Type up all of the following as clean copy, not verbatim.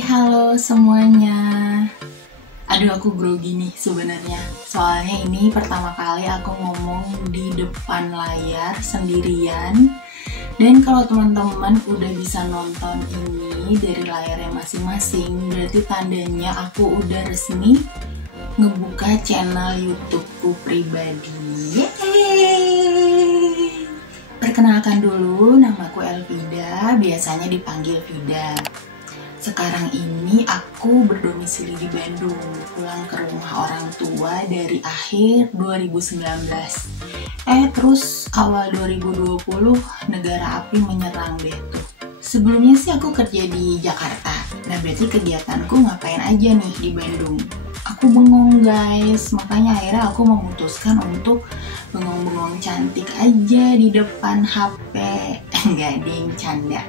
Halo semuanya. Aduh, aku grogi nih sebenarnya. Soalnya ini pertama kali aku ngomong di depan layar sendirian. Dan kalau teman-teman udah bisa nonton ini dari layarnya masing-masing, berarti tandanya aku udah resmi ngebuka channel YouTubeku pribadi. Yeay! Perkenalkan dulu, namaku Elvida, biasanya dipanggil Vida. Sekarang ini aku berdomisili di Bandung, pulang ke rumah orang tua dari akhir 2019. Terus awal 2020 negara api menyerang deh tuh. Sebelumnya sih aku kerja di Jakarta. Nah, berarti kegiatanku ngapain aja nih di Bandung? Aku bengong guys, makanya akhirnya aku memutuskan untuk bengong-bengong cantik aja di depan HP. Enggak ding, canda.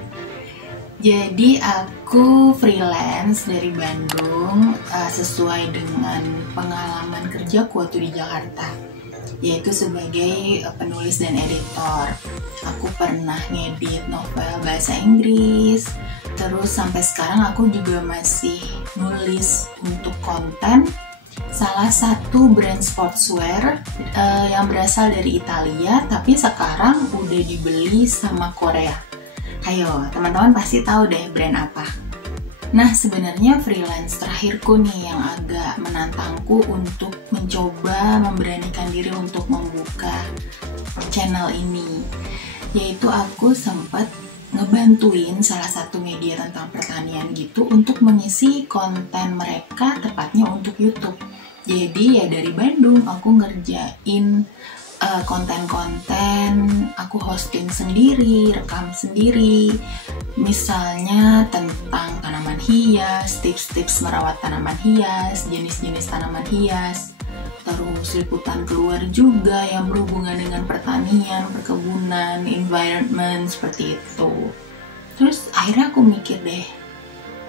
Jadi aku freelance dari Bandung sesuai dengan pengalaman kerjaku waktu di Jakarta, yaitu sebagai penulis dan editor. Aku pernah ngedit novel bahasa Inggris, terus sampai sekarang aku juga masih nulis untuk konten salah satu brand sportswear yang berasal dari Italia, tapi sekarang udah dibeli sama Korea. Ayo, teman-teman pasti tahu deh brand apa. Nah, sebenarnya freelance terakhirku nih yang agak menantangku untuk mencoba memberanikan diri untuk membuka channel ini. Yaitu aku sempat ngebantuin salah satu media tentang pertanian gitu untuk mengisi konten mereka, tepatnya untuk YouTube. Jadi ya dari Bandung aku ngerjain konten-konten, aku hosting sendiri, rekam sendiri, misalnya tentang tanaman hias, tips-tips merawat tanaman hias, jenis-jenis tanaman hias, terus liputan keluar juga yang berhubungan dengan pertanian, perkebunan, environment, seperti itu. Terus akhirnya aku mikir deh,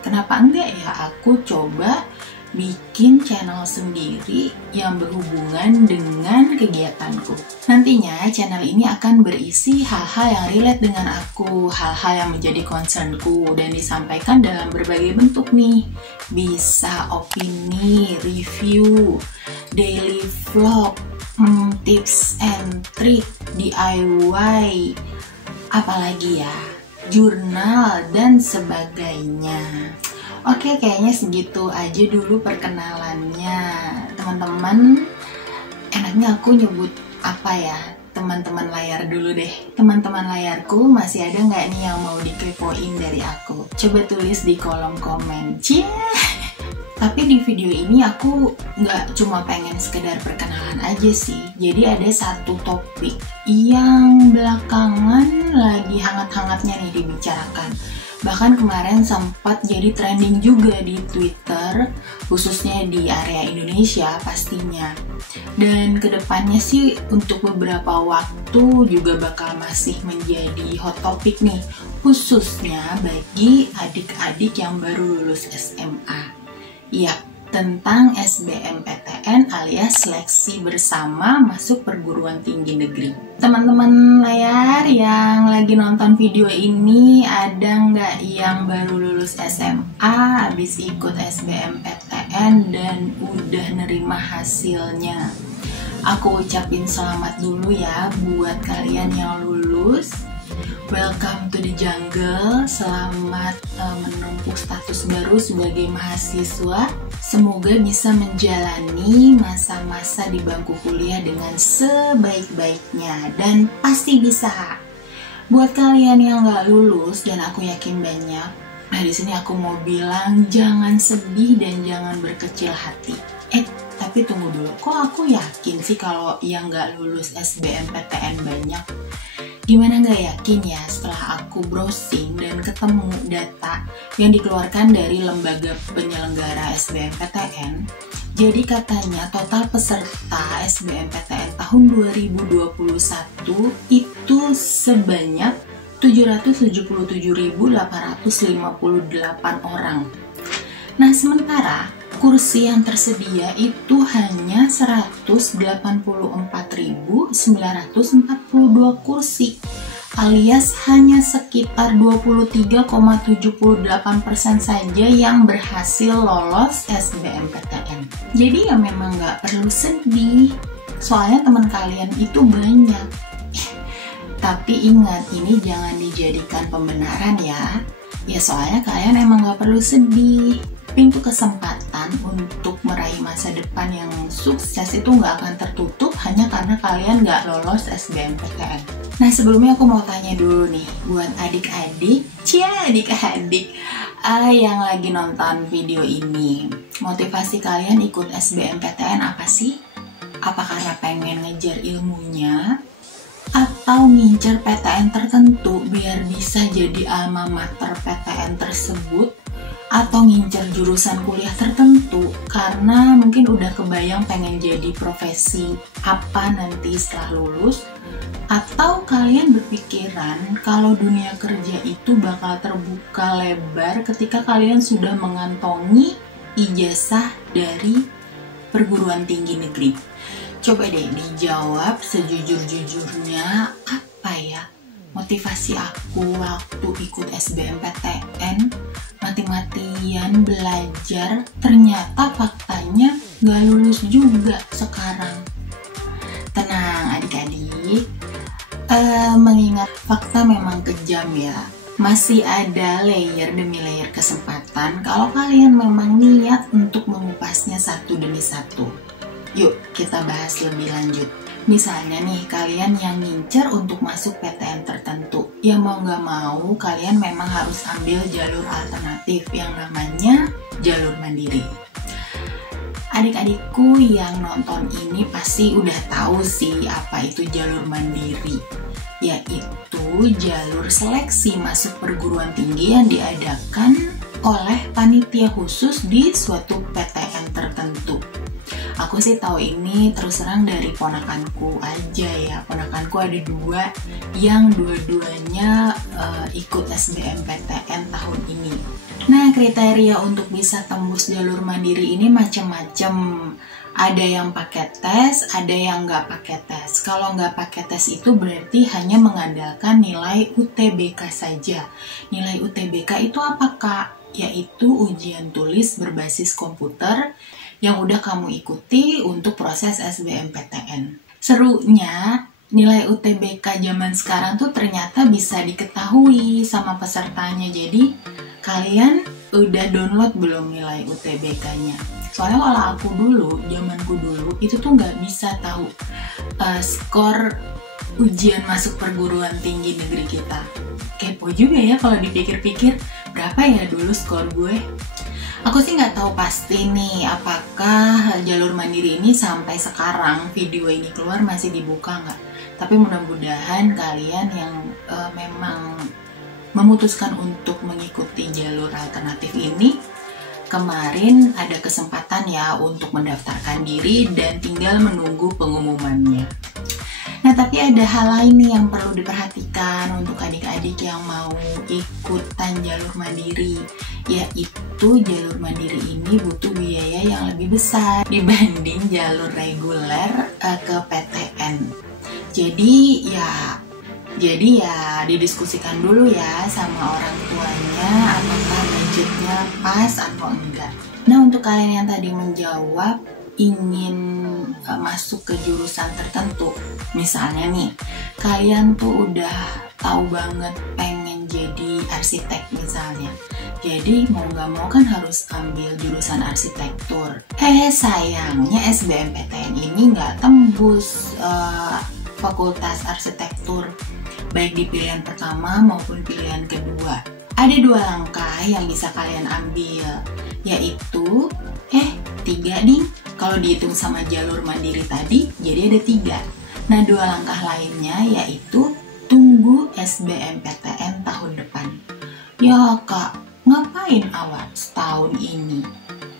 kenapa enggak ya aku coba bikin channel sendiri yang berhubungan dengan kegiatanku. Nantinya channel ini akan berisi hal-hal yang relate dengan aku, hal-hal yang menjadi concernku, dan disampaikan dalam berbagai bentuk nih. Bisa opini, review, daily vlog, tips and trick, DIY, apalagi ya, jurnal, dan sebagainya. Oke, kayaknya segitu aja dulu perkenalannya. Teman-teman, enaknya aku nyebut apa ya? Teman-teman layar dulu deh. Teman-teman layarku, masih ada nggak nih yang mau dikepoin dari aku? Coba tulis di kolom komen. Cie! Tapi di video ini aku nggak cuma pengen sekedar perkenalan aja sih. Jadi ada satu topik yang belakangan lagi hangat-hangatnya nih dibicarakan. Bahkan kemarin sempat jadi trending juga di Twitter, khususnya di area Indonesia pastinya. Dan kedepannya sih untuk beberapa waktu juga bakal masih menjadi hot topic nih, khususnya bagi adik-adik yang baru lulus SMA. Ya, tentang SBMPTN alias seleksi bersama masuk perguruan tinggi negeri. Teman-teman layar yang lagi nonton video ini, ada nggak yang baru lulus SMA, habis ikut SBMPTN dan udah nerima hasilnya? Aku ucapin selamat dulu ya buat kalian yang lulus. Welcome to the jungle. Selamat menempuh status baru sebagai mahasiswa. Semoga bisa menjalani masa-masa di bangku kuliah dengan sebaik-baiknya dan pasti bisa. Buat kalian yang nggak lulus, dan aku yakin banyak, nah di sini aku mau bilang jangan sedih dan jangan berkecil hati. Tapi tunggu dulu, kok aku yakin sih kalau yang nggak lulus SBMPTN banyak? Gimana nggak yakin ya setelah aku browsing dan ketemu data yang dikeluarkan dari lembaga penyelenggara SBMPTN. Jadi katanya total peserta SBMPTN tahun 2021 itu sebanyak 777.858 orang. Nah, sementara kursi yang tersedia itu hanya 184.942 kursi alias hanya sekitar 23,78% saja yang berhasil lolos SBMPTN. Jadi ya memang nggak perlu sedih, soalnya teman kalian itu banyak. Tapi ingat, ini jangan dijadikan pembenaran ya. Ya soalnya kalian emang nggak perlu sedih. Pintu kesempatan untuk meraih masa depan yang sukses itu nggak akan tertutup hanya karena kalian nggak lolos SBMPTN. Nah sebelumnya aku mau tanya dulu nih buat adik-adik yang lagi nonton video ini. Motivasi kalian ikut SBMPTN apa sih? Apa karena pengen ngejar ilmunya? Atau ngincer PTN tertentu biar bisa jadi alma mater PTN tersebut? Atau ngincer jurusan kuliah tertentu karena mungkin udah kebayang pengen jadi profesi apa nanti setelah lulus? Atau kalian berpikiran kalau dunia kerja itu bakal terbuka lebar ketika kalian sudah mengantongi ijazah dari perguruan tinggi negeri? Coba deh dijawab sejujur-jujurnya, apa ya motivasi aku waktu ikut SBMPTN? Mati-matian belajar, ternyata faktanya gak lulus juga sekarang. Tenang adik-adik, mengingat fakta memang kejam ya. Masih ada layer demi layer kesempatan kalau kalian memang niat untuk mengupasnya satu demi satu. Yuk kita bahas lebih lanjut. Misalnya nih, kalian yang ngincer untuk masuk PTN tertentu, ya mau nggak mau kalian memang harus ambil jalur alternatif yang namanya jalur mandiri. Adik-adikku yang nonton ini pasti udah tahu sih apa itu jalur mandiri, yaitu jalur seleksi masuk perguruan tinggi yang diadakan oleh panitia khusus di suatu PTN tertentu. Aku sih tahu ini terus terang dari ponakanku aja ya. Ponakanku ada 2 yang dua-duanya ikut SBMPTN tahun ini. Nah, kriteria untuk bisa tembus jalur mandiri ini macam-macam. Ada yang pakai tes, ada yang nggak pakai tes. Kalau nggak pakai tes itu berarti hanya mengandalkan nilai UTBK saja. Nilai UTBK itu apa, Kak? Yaitu ujian tulis berbasis komputer yang udah kamu ikuti untuk proses SBMPTN. Serunya, nilai UTBK zaman sekarang tuh ternyata bisa diketahui sama pesertanya. Jadi, kalian udah download belum nilai UTBK-nya? Soalnya kalau aku dulu, zamanku dulu, itu tuh nggak bisa tahu skor ujian masuk perguruan tinggi negeri kita. Kepo juga ya kalau dipikir-pikir, berapa ya dulu skor gue? Aku sih nggak tahu pasti nih apakah jalur mandiri ini sampai sekarang video ini keluar masih dibuka nggak. Tapi mudah-mudahan kalian yang memang memutuskan untuk mengikuti jalur alternatif ini kemarin ada kesempatan ya untuk mendaftarkan diri dan tinggal menunggu pengumumannya. Nah, tapi ada hal lain nih yang perlu diperhatikan untuk adik-adik yang mau ikutan jalur mandiri, yaitu jalur mandiri ini butuh biaya yang lebih besar dibanding jalur reguler ke PTN. Jadi ya didiskusikan dulu ya sama orang tuanya apakah budgetnya pas atau enggak. Nah, untuk kalian yang tadi menjawab ingin masuk ke jurusan tertentu, misalnya nih kalian tuh udah tahu banget pengen jadi arsitek misalnya, jadi mau nggak mau kan harus ambil jurusan arsitektur. Sayangnya SBMPTN ini nggak tembus fakultas arsitektur baik di pilihan pertama maupun pilihan kedua. Ada 2 langkah yang bisa kalian ambil, yaitu 3 nih. Kalau dihitung sama jalur mandiri tadi, jadi ada 3. Nah, 2 langkah lainnya yaitu tunggu SBMPTN tahun depan. Ya Kak, ngapain awal setahun ini?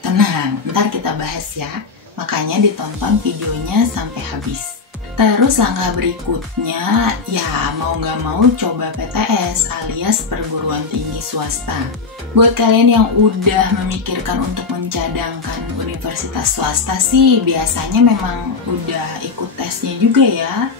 Tenang, ntar kita bahas ya. Makanya ditonton videonya sampai habis. Terus langkah berikutnya, ya mau nggak mau coba PTS alias perguruan tinggi swasta. Buat kalian yang udah memikirkan untuk mencadangkan universitas swasta sih, biasanya memang udah ikut tesnya juga ya.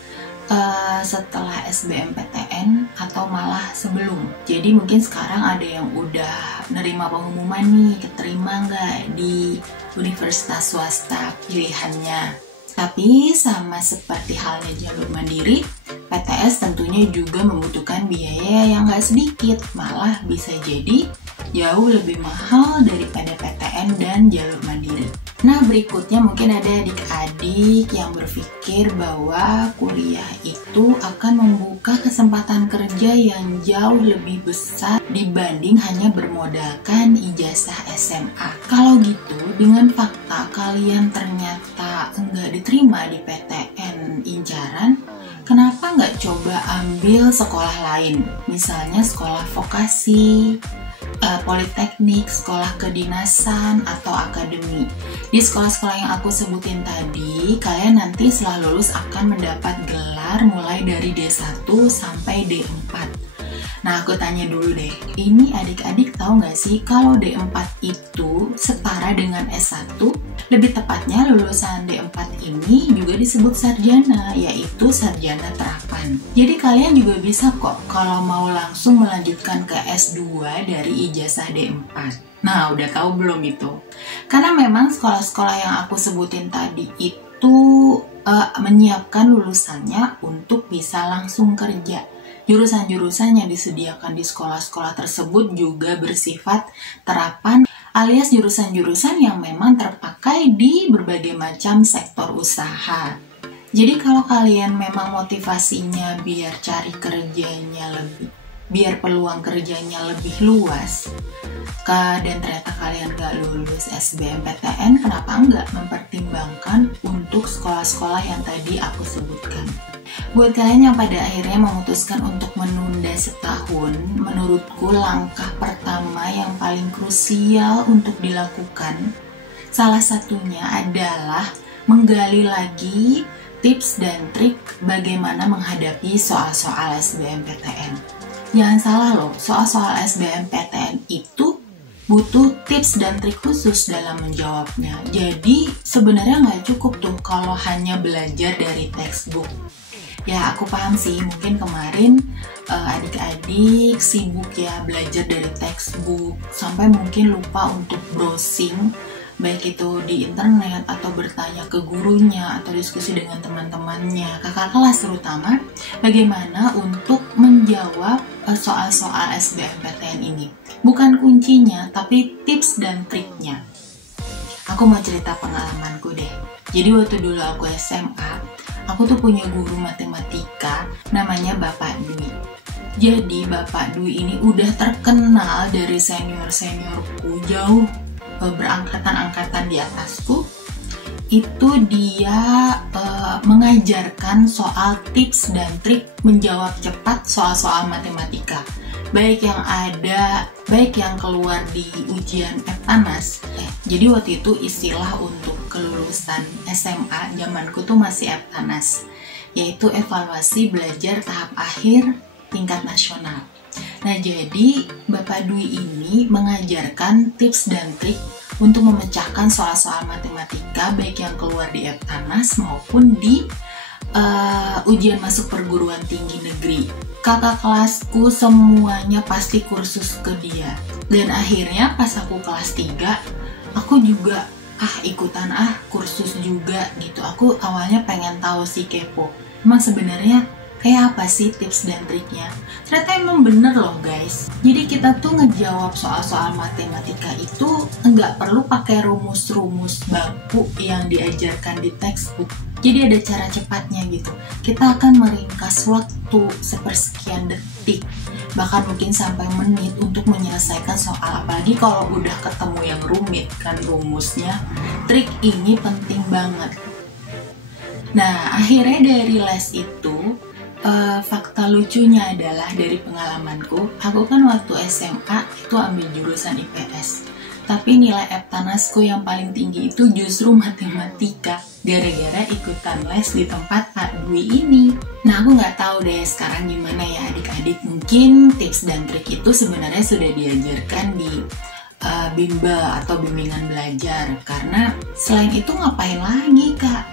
setelah SBMPTN atau malah sebelum. Jadi mungkin sekarang ada yang udah nerima pengumuman nih, keterima nggak di universitas swasta pilihannya. Tapi sama seperti halnya jalur mandiri, PTS tentunya juga membutuhkan biaya yang nggak sedikit, malah bisa jadi jauh lebih mahal daripada PTN dan jalur mandiri. Nah, berikutnya mungkin ada adik-adik yang berpikir bahwa kuliah itu akan membuka kesempatan kerja yang jauh lebih besar dibanding hanya bermodalkan ijazah SMA. Kalau gitu, dengan fakta kalian ternyata enggak diterima di PTN incaran, kenapa nggak coba ambil sekolah lain? Misalnya sekolah vokasi, politeknik, sekolah kedinasan, atau akademi. Di sekolah-sekolah yang aku sebutin tadi, kalian nanti setelah lulus akan mendapat gelar mulai dari D1 sampai D4. Nah, aku tanya dulu deh, ini adik-adik tahu nggak sih kalau D4 itu setara dengan S1? Lebih tepatnya lulusan D4 ini juga disebut sarjana, yaitu sarjana terapan. Jadi kalian juga bisa kok kalau mau langsung melanjutkan ke S2 dari ijazah D4. Nah, udah tahu belum itu? Karena memang sekolah-sekolah yang aku sebutin tadi itu menyiapkan lulusannya untuk bisa langsung kerja. Jurusan-jurusan yang disediakan di sekolah-sekolah tersebut juga bersifat terapan alias jurusan-jurusan yang memang terpakai di berbagai macam sektor usaha. Jadi kalau kalian memang motivasinya biar cari kerjanya biar peluang kerjanya lebih luas, dan ternyata kalian gak lulus SBMPTN, kenapa enggak mempertimbangkan untuk sekolah-sekolah yang tadi aku sebutkan? Buat kalian yang pada akhirnya memutuskan untuk menunda setahun, menurutku langkah pertama yang paling krusial untuk dilakukan, salah satunya adalah menggali lagi tips dan trik bagaimana menghadapi soal-soal SBMPTN. Jangan salah loh, soal-soal SBMPTN itu butuh tips dan trik khusus dalam menjawabnya. Jadi sebenarnya nggak cukup tuh kalau hanya belajar dari textbook. Ya, aku paham sih, mungkin kemarin adik-adik sibuk ya belajar dari textbook sampai mungkin lupa untuk browsing, baik itu di internet atau bertanya ke gurunya atau diskusi dengan teman-temannya, kakak kelas terutama, bagaimana untuk menjawab soal-soal SBMPTN ini. Bukan kuncinya, tapi tips dan triknya. Aku mau cerita pengalamanku deh. Jadi waktu dulu aku SMA, aku tuh punya guru matematika namanya Bapak Dwi. Jadi Bapak Dwi ini udah terkenal dari senior-seniorku, jauh berangkatan-angkatan di atasku. Itu dia mengajarkan soal tips dan trik menjawab cepat soal-soal matematika. Baik yang keluar di ujian EPTANAS. Jadi waktu itu istilah untuk kelulusan SMA zamanku tuh masih EPTANAS, yaitu evaluasi belajar tahap akhir tingkat nasional. Nah, jadi Bapak Dwi ini mengajarkan tips dan trik untuk memecahkan soal-soal matematika baik yang keluar di EPTANAS maupun di ujian masuk perguruan tinggi negeri. Kakak kelasku semuanya pasti kursus ke dia. Dan akhirnya pas aku kelas 3, aku juga ikutan kursus juga gitu. Aku awalnya pengen tahu sih, kepo. Emang sebenarnya kayak apa sih tips dan triknya? Ternyata emang bener loh guys. Jadi kita tuh ngejawab soal-soal matematika itu nggak perlu pakai rumus-rumus baku yang diajarkan di textbook. Jadi ada cara cepatnya gitu. Kita akan meringkas waktu sepersekian detik, bahkan mungkin sampai menit untuk menyelesaikan soal. Apalagi kalau udah ketemu yang rumit kan rumusnya. Trik ini penting banget. Nah, akhirnya dari les itu, fakta lucunya adalah dari pengalamanku, aku kan waktu SMA itu ambil jurusan IPS. Tapi nilai EPTANASku yang paling tinggi itu justru matematika, gara-gara ikutan les di tempat Pak Dwi ini. Nah, aku nggak tahu deh sekarang gimana ya adik-adik. Mungkin tips dan trik itu sebenarnya sudah diajarkan di bimbel atau bimbingan belajar. Karena selain itu ngapain lagi kak?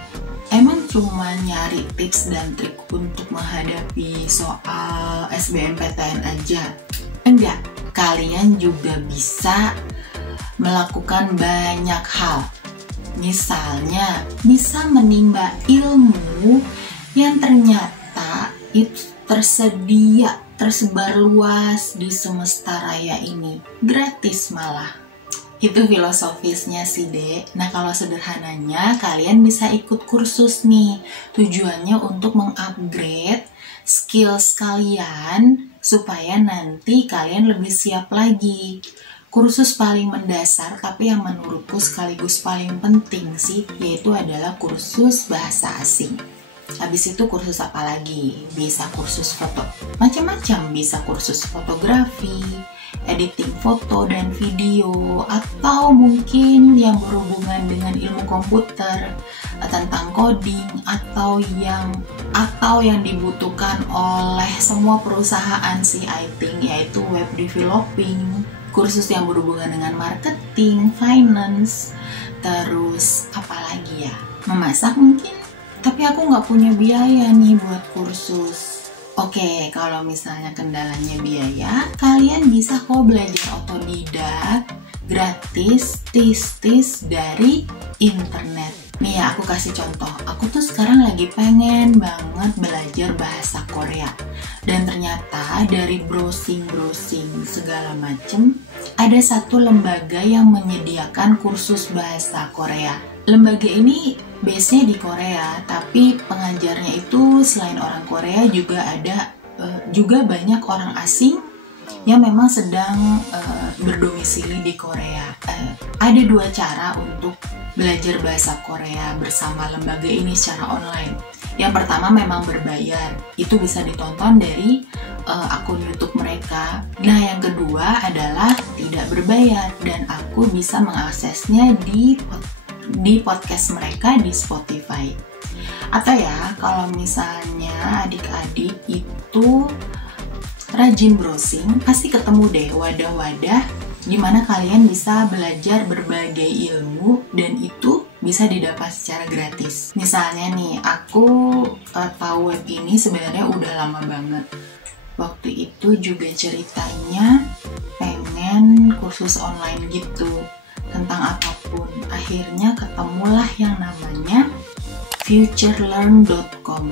Emang cuma nyari tips dan trik untuk menghadapi soal SBMPTN aja. Enggak, kalian juga bisa melakukan banyak hal. Misalnya, bisa menimba ilmu yang ternyata itu tersebar luas di semesta raya ini. Gratis malah. Itu filosofisnya sih, Dek. Nah, kalau sederhananya, kalian bisa ikut kursus nih. Tujuannya untuk mengupgrade skills kalian supaya nanti kalian lebih siap lagi. Kursus paling mendasar, tapi yang menurutku sekaligus paling penting sih, yaitu adalah kursus bahasa asing. Habis itu kursus apa lagi? Bisa kursus foto, macam-macam. Bisa kursus fotografi, editing foto dan video, atau mungkin yang berhubungan dengan ilmu komputer, tentang coding, atau yang dibutuhkan oleh semua perusahaan sih, I think, yaitu web developing, kursus yang berhubungan dengan marketing, finance, terus apa lagi ya? Memasak mungkin? Tapi aku nggak punya biaya nih buat kursus. Oke, kalau misalnya kendalanya biaya, kalian bisa kok belajar otodidak, gratis, tis dari internet. Nih ya, aku kasih contoh. Aku tuh sekarang lagi pengen banget belajar bahasa Korea. Dan ternyata dari browsing segala macem, ada satu lembaga yang menyediakan kursus bahasa Korea. Lembaga ini base-nya di Korea, tapi pengajarnya itu selain orang Korea juga ada juga banyak orang asing yang memang sedang berdomisili di Korea. Ada dua cara untuk belajar bahasa Korea bersama lembaga ini secara online. Yang pertama memang berbayar, itu bisa ditonton dari akun YouTube mereka. Nah, yang kedua adalah tidak berbayar dan aku bisa mengaksesnya di podcast mereka di Spotify. Atau ya, kalau misalnya adik-adik itu rajin browsing, pasti ketemu deh wadah-wadah di mana kalian bisa belajar berbagai ilmu dan itu bisa didapat secara gratis. Misalnya nih, aku tahu web ini sebenarnya udah lama banget. Waktu itu juga ceritanya pengen kursus online gitu tentang apapun. Akhirnya ketemulah yang namanya futurelearn.com.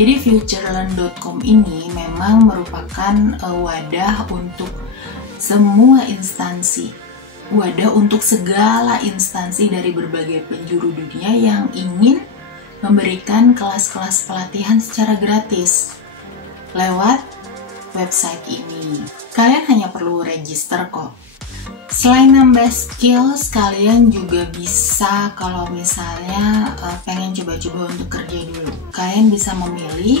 Jadi futurelearn.com ini memang merupakan wadah untuk semua instansi, wadah untuk segala instansi dari berbagai penjuru dunia yang ingin memberikan kelas-kelas pelatihan secara gratis lewat website ini. Kalian hanya perlu register kok. Selain nambah skills, kalian juga bisa kalau misalnya pengen coba-coba untuk kerja dulu. Kalian bisa memilih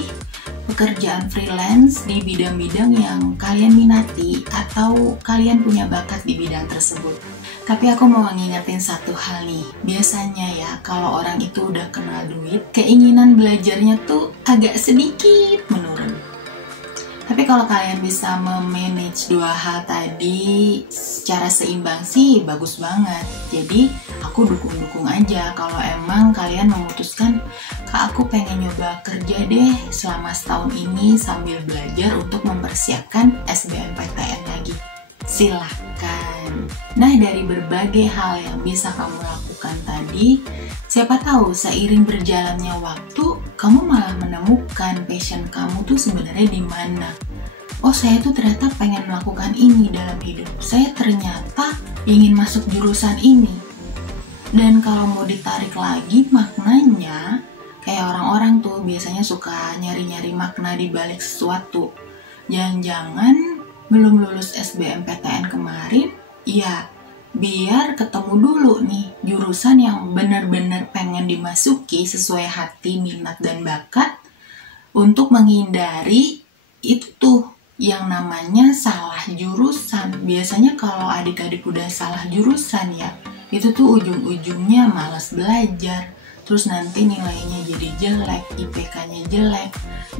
pekerjaan freelance di bidang-bidang yang kalian minati atau kalian punya bakat di bidang tersebut. Tapi aku mau ngingetin satu hal nih. Biasanya ya, kalau orang itu udah kenal duit, keinginan belajarnya tuh agak sedikit menurun. Tapi kalau kalian bisa memanage dua hal tadi secara seimbang sih bagus banget. Jadi aku dukung-dukung aja kalau emang kalian memutuskan, Kak, aku pengen nyoba kerja deh selama setahun ini sambil belajar untuk mempersiapkan SBMPTN lagi. Silahkan. Nah, dari berbagai hal yang bisa kamu lakukan tadi, siapa tahu seiring berjalannya waktu, kamu malah menemukan passion kamu tuh sebenarnya di mana. Oh, saya tuh ternyata pengen melakukan ini dalam hidup. Saya ternyata ingin masuk jurusan ini. Dan kalau mau ditarik lagi maknanya, kayak orang-orang tuh biasanya suka nyari-nyari makna di balik sesuatu. Jangan-jangan belum lulus SBMPTN kemarin, ya biar ketemu dulu nih jurusan yang benar-benar pengen dimasuki sesuai hati, minat, dan bakat untuk menghindari itu yang namanya salah jurusan. Biasanya kalau adik-adik udah salah jurusan ya, itu tuh ujung-ujungnya malas belajar, terus nanti nilainya jadi jelek, IPK-nya jelek,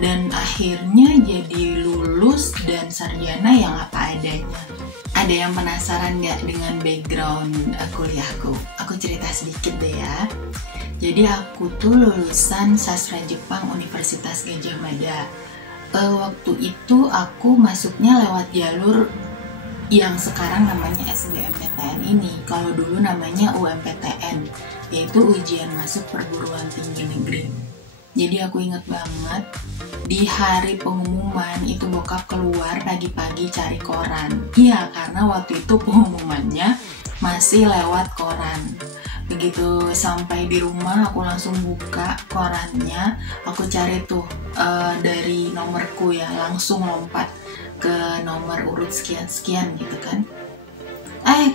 dan akhirnya jadi lulus dan sarjana yang apa adanya. Ada yang penasaran gak dengan background kuliahku? Aku cerita sedikit deh ya. Jadi aku tuh lulusan sastra Jepang Universitas Gadjah Mada. Waktu itu aku masuknya lewat jalur yang sekarang namanya SBMPTN ini. Kalau dulu namanya UMPTN, yaitu Ujian Masuk Perguruan Tinggi Negeri. Jadi aku inget banget, di hari pengumuman itu bokap keluar pagi-pagi cari koran. Iya, karena waktu itu pengumumannya masih lewat koran. Begitu sampai di rumah aku langsung buka korannya, aku cari tuh dari nomorku ya, langsung lompat ke nomor urut sekian-sekian gitu kan.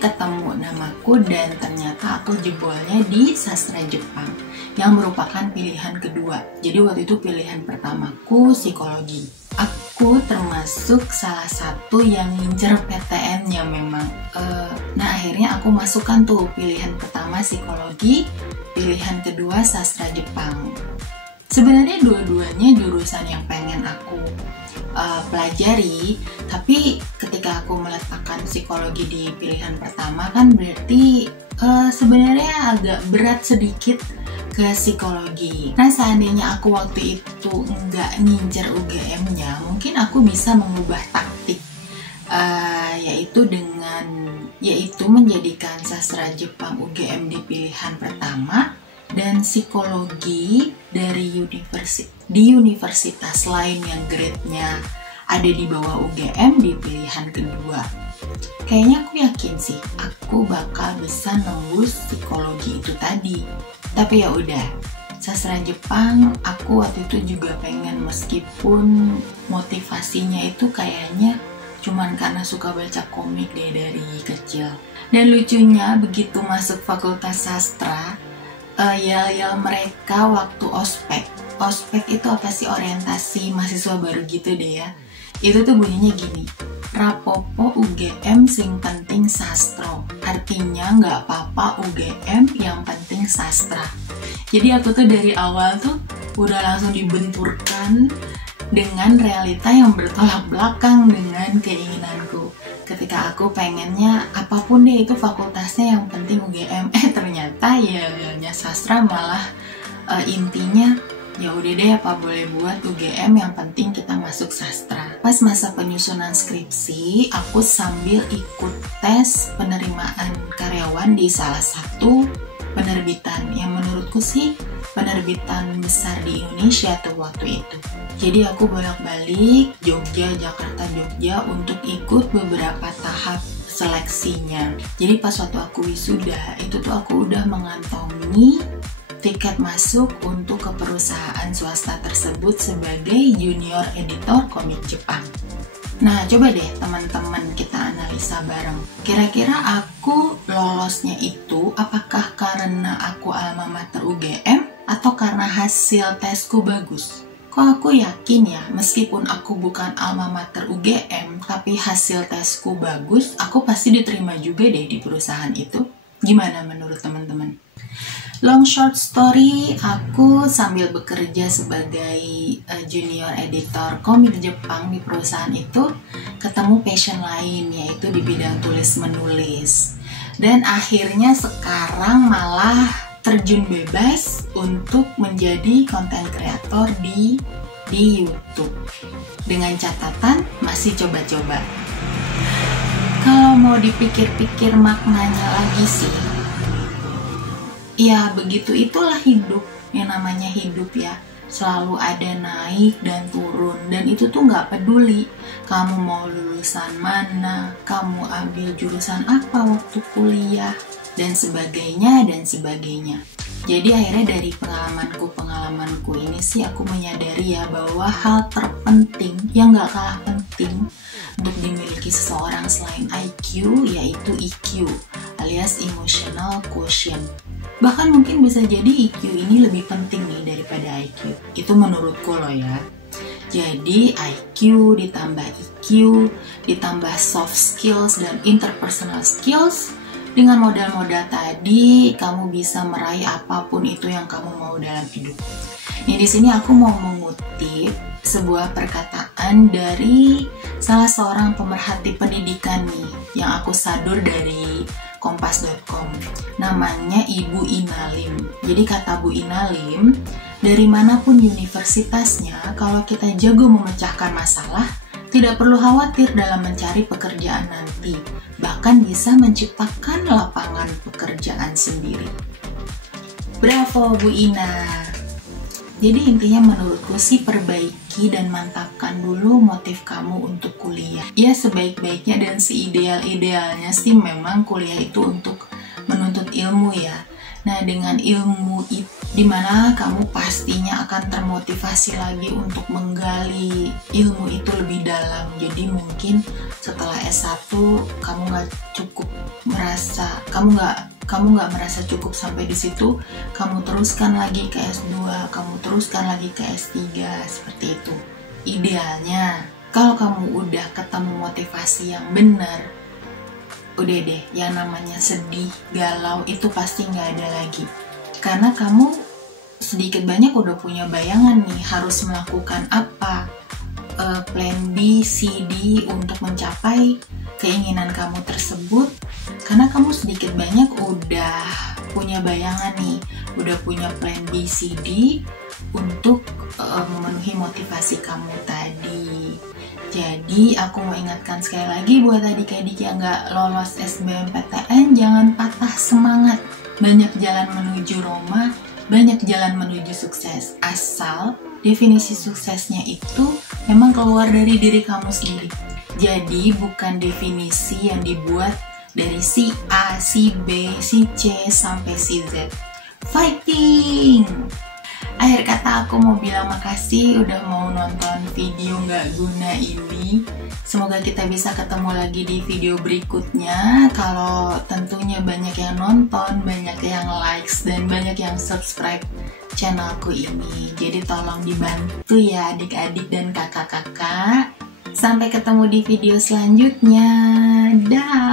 Ketemu namaku dan ternyata aku jebolnya di sastra Jepang yang merupakan pilihan kedua. Jadi waktu itu pilihan pertamaku psikologi. Aku termasuk salah satu yang ngincer PTN-nya memang. Nah akhirnya aku masukkan tuh pilihan pertama psikologi, pilihan kedua sastra Jepang. Sebenarnya dua-duanya jurusan yang pengen aku pelajari, tapi ketika aku meletakkan psikologi di pilihan pertama kan berarti sebenarnya agak berat sedikit ke psikologi. Nah seandainya aku waktu itu nggak ngincer UGM-nya, mungkin aku bisa mengubah taktik, yaitu menjadikan sastra Jepang UGM di pilihan pertama dan psikologi di universitas lain yang grade-nya ada di bawah UGM di pilihan kedua. Kayaknya aku yakin sih aku bakal bisa nembus psikologi itu tadi. Tapi ya udah, sastra Jepang aku waktu itu juga pengen, meskipun motivasinya itu kayaknya cuman karena suka baca komik deh dari kecil. Dan lucunya begitu masuk fakultas sastra, yel-yel mereka waktu ospek itu apa sih, orientasi mahasiswa baru gitu deh ya, itu tuh bunyinya gini, rapopo UGM sing penting sastro, artinya nggak apa-apa UGM yang penting sastra. Jadi aku tuh dari awal tuh udah langsung dibenturkan dengan realita yang bertolak belakang dengan keinginanku. Ketika aku pengennya apapun deh itu fakultasnya yang penting UGM, ternyata ya sastra malah intinya ya udah deh apa boleh buat UGM yang penting kita masuk sastra. Pas masa penyusunan skripsi, aku sambil ikut tes penerimaan karyawan di salah satu penerbitan yang menurutku sih penerbitan besar di Indonesia tuh waktu itu. Jadi aku bolak-balik Jogja, Jakarta, Jogja untuk ikut beberapa tahap seleksinya. Jadi pas waktu aku wisuda, itu tuh aku udah mengantongi tiket masuk untuk ke perusahaan swasta tersebut sebagai junior editor komik Jepang. Nah, coba deh teman-teman kita analisa bareng. Kira-kira aku lolosnya itu apakah karena aku alma mater UGM atau karena hasil tesku bagus? Kok aku yakin ya, meskipun aku bukan alma mater UGM, tapi hasil tesku bagus, aku pasti diterima juga deh di perusahaan itu. Gimana menurut teman-teman? Long short story, aku sambil bekerja sebagai junior editor komik Jepang di perusahaan itu ketemu passion lain, yaitu di bidang tulis-menulis. Dan akhirnya sekarang malah terjun bebas untuk menjadi konten kreator di YouTube. Dengan catatan masih coba-coba. Kalau mau dipikir-pikir maknanya lagi sih, ya begitu itulah hidup, yang namanya hidup ya. Selalu ada naik dan turun, dan itu tuh nggak peduli kamu mau lulusan mana, kamu ambil jurusan apa waktu kuliah, dan sebagainya dan sebagainya. Jadi akhirnya dari pengalamanku ini sih aku menyadari ya bahwa hal terpenting yang nggak kalah penting untuk dimiliki seseorang selain IQ yaitu EQ alias emotional quotient. Bahkan mungkin bisa jadi EQ ini lebih penting nih daripada IQ. Itu menurutku loh ya. Jadi IQ ditambah EQ ditambah soft skills dan interpersonal skills, dengan modal-modal tadi kamu bisa meraih apapun itu yang kamu mau dalam hidup. Nah, di sini aku mau mengutip sebuah perkataan dari salah seorang pemerhati pendidikan nih yang aku sadur dari kompas.com. Namanya Ibu Inalim. Jadi kata Bu Inalim, dari manapun universitasnya, kalau kita jago memecahkan masalah, tidak perlu khawatir dalam mencari pekerjaan nanti. Bahkan bisa menciptakan lapangan pekerjaan sendiri. Bravo Bu Ina. Jadi intinya menurutku sih perbaiki dan mantapkan dulu motif kamu untuk kuliah. Ya sebaik-baiknya dan seideal-idealnya sih memang kuliah itu untuk menuntut ilmu ya. Nah dengan ilmu itu dimana kamu pastinya akan termotivasi lagi untuk menggali ilmu itu lebih dalam. Jadi mungkin setelah S1 kamu nggak merasa cukup sampai di situ, kamu teruskan lagi ke S2, kamu teruskan lagi ke S3, seperti itu. Idealnya, kalau kamu udah ketemu motivasi yang benar, udah deh, yang namanya sedih, galau, itu pasti nggak ada lagi. Karena kamu sedikit banyak udah punya bayangan nih, harus melakukan apa, plan B, C, D untuk mencapai keinginan kamu tersebut. Karena kamu sedikit banyak udah punya bayangan nih, udah punya plan B, C, D untuk memenuhi motivasi kamu tadi. Jadi aku mau ingatkan sekali lagi buat adik-adik yang gak lolos SBMPTN, jangan patah semangat. Banyak jalan menuju Roma, banyak jalan menuju sukses. Asal definisi suksesnya itu memang keluar dari diri kamu sendiri. Jadi bukan definisi yang dibuat dari si A, si B, si C, sampai si Z. Fighting! Akhir kata aku mau bilang makasih udah mau nonton video gak guna ini. Semoga kita bisa ketemu lagi di video berikutnya. Kalau tentunya banyak yang nonton, banyak yang likes, dan banyak yang subscribe channelku ini. Jadi tolong dibantu ya adik-adik dan kakak-kakak. Sampai ketemu di video selanjutnya. Dah.